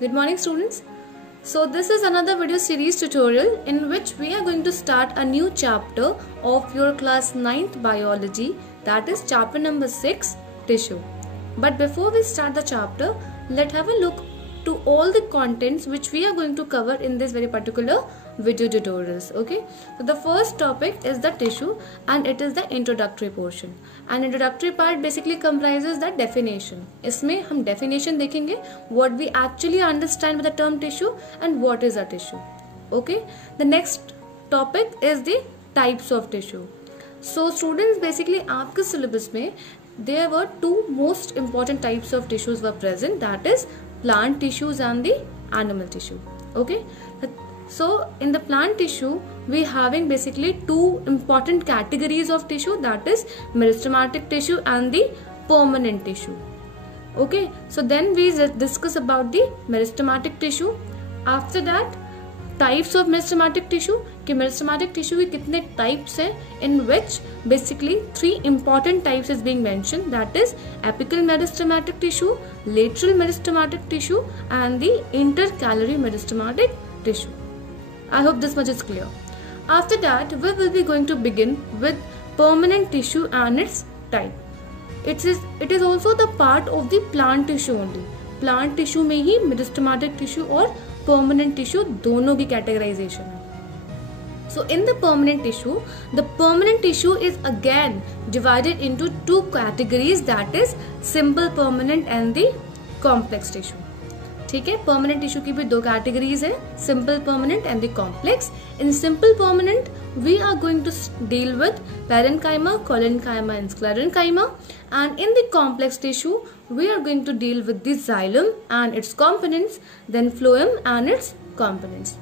Good morning, students. So this is another video series tutorial in which we are going to start a new chapter of your class 9th biology, that is chapter number 6, tissue. But before we start the chapter, let's have a look to all the contents which we are going to cover in this very particular video tutorials. Okay, so the first topic is the tissue and it is the introductory portion. And introductory part basically comprises the definition. इसमें हम definition देखेंगे, what we actually understand by the term tissue and what is a tissue. Okay, the next topic is the types of tissue. So students, basically आपके syllabus में there were two most important types of tissues were present, that is plant tissues and the animal tissue. Okay, so in the plant tissue we having basically two important categories of tissue, that is meristematic tissue and the permanent tissue. Okay, so then we discuss about the meristematic tissue. After that, types of meristematic tissue, कि meristematic tissue के कितने types हैं, in which basically three important types is being mentioned, that is apical meristematic tissue, lateral meristematic tissue and the intercalary meristematic tissue. I hope this much is clear. After that, we will be going to begin with permanent tissue and its type. It is also the part of the plant tissue only. Plant tissue में ही meristematic tissue और permanent tissue दोनों की categorization है. So in the permanent tissue is again divided into two categories, that is simple permanent and the complex tissue. ठीक है, permanent tissue की भी दो categories है, simple permanent and the complex. In simple permanent we are going to deal with parenchyma, collenchyma and sclerenchyma, and in the complex tissue we are going to deal with the xylem and its components, then phloem and its components.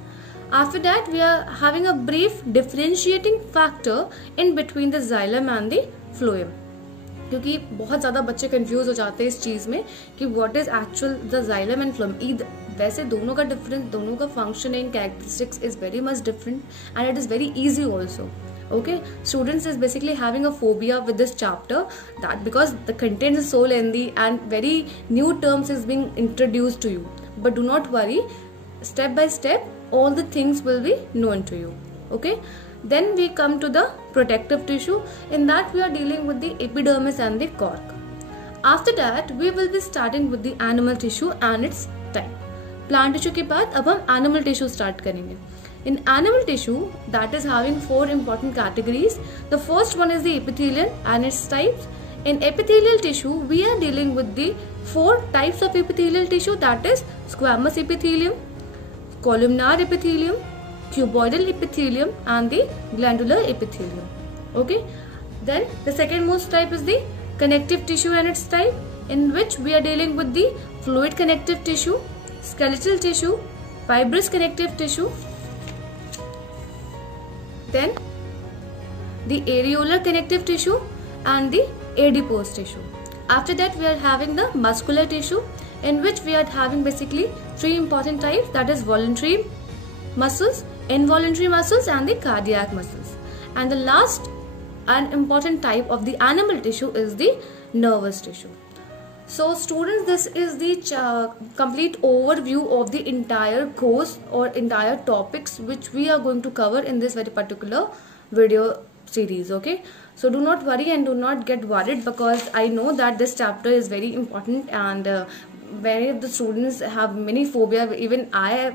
After that, we are having a brief differentiating factor in between the xylem and the phloem, क्योंकि बहुत ज़्यादा बच्चे confuse हो जाते हैं इस चीज़ में कि what is actual the xylem and phloem. वैसे दोनों का डिफरेंस, दोनों का functioning characteristics is very much different and it is very easy also. Okay, students is basically having a phobia with this chapter, that because the content is so lengthy and very new terms is being introduced to you. But do not worry, step by step all the things will be known to you. Okay, then we come to the protective tissue. In that we are dealing with the epidermis and the cork. After that we will be starting with the animal tissue and its type. Plant tissue के बाद अब हम animal tissue start करेंगे. In animal tissue, that is having four important categories. The first one is the epithelium and its types. In epithelial tissue, we are dealing with the four types of epithelial tissue, that is squamous epithelium, columnar epithelium, cuboidal epithelium and the glandular epithelium. Okay. Then the second most type is the connective tissue and its type, in which we are dealing with the fluid connective tissue, skeletal tissue, fibrous connective tissue, then the areolar connective tissue and the adipose tissue. After that we are having the muscular tissue, in which we are having basically three important types, that is voluntary muscles, involuntary muscles and the cardiac muscles. And the last and important type of the animal tissue is the nervous tissue. So students, this is the complete overview of the entire course or entire topics which we are going to cover in this very particular video series. Okay, so do not worry and do not get worried, because I know that this chapter is very important and many of the students have many phobia. Even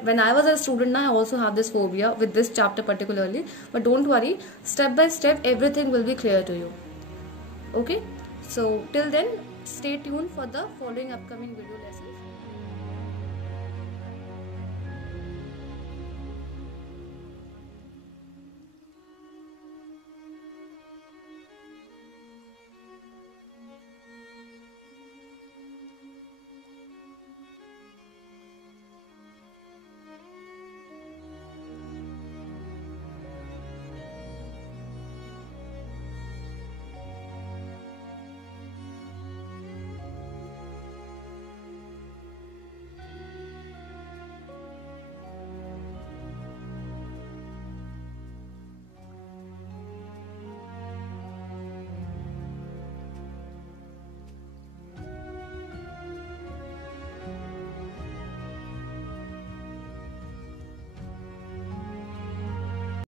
when I was a student, I also have this phobia with this chapter particularly. But don't worry, step by step everything will be clear to you. Okay, so till then, stay tuned for the following upcoming video lessons.